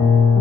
thank you